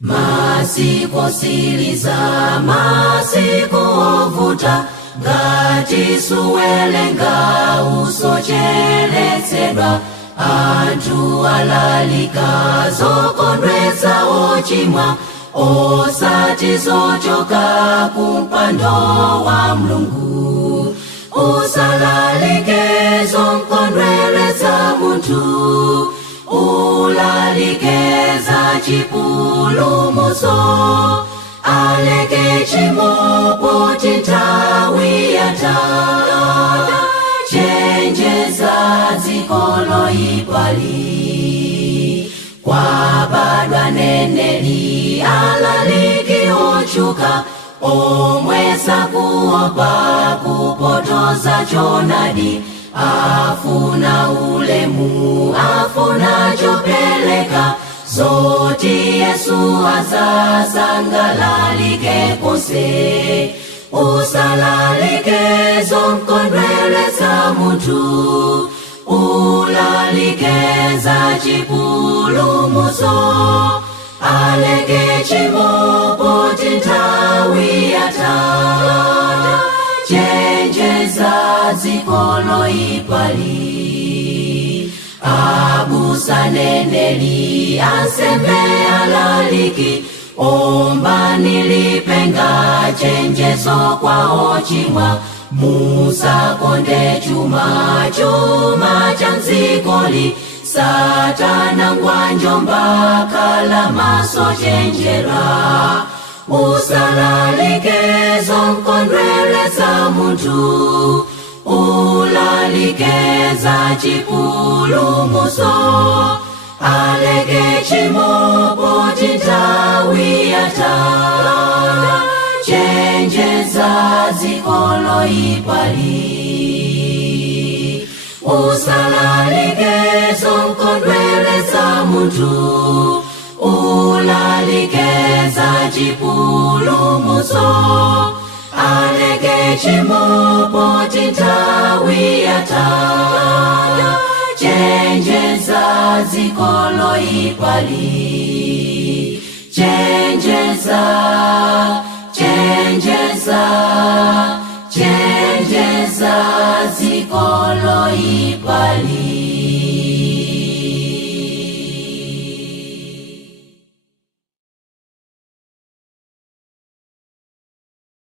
Masiko siliza, masiko ovuta, ngati suwelenga usocheretsedwa. Anthu alalika zokondwetsa ochimwa, osati zochoka kumpando wa Mulungu. Usalalike zokondweretsa munthu, ulalike za chipulumutso. Aleke chimo poti nthawi yatha, chenjeza dziko loyipali. Kwabadwa neneli alaliki otchuka, omwe sakuopa kupotoza choonadi. Afuna ulemu, afuna chopereka, zoti Yesu azasangalalike konse. Usalalike zokondweretsa munthu, ulalike za chipulumutso. Aleke chimo poti nthawi yatha, chenjeza dziko loyipali. Abusa neneli ansembe alaliki, ombani lipenga chenjezo kwa ochimwa. Musakonde chuma cha mdzikoli, Satana ngwanjomba kala maso chenjera. Usalalike zokondweretsa munthu, ulalike za chipulumutso. Aleke chimo poti nthawi yatha, chenjeza dziko loyipali. Usalalike zokondweretsa munthu, ulalike za chipulumutso. Aleke chimo poti nthawi yatha, chenjeza dziko loyipali. Chenjeza, chenjeza, chenjeza dziko loyipali.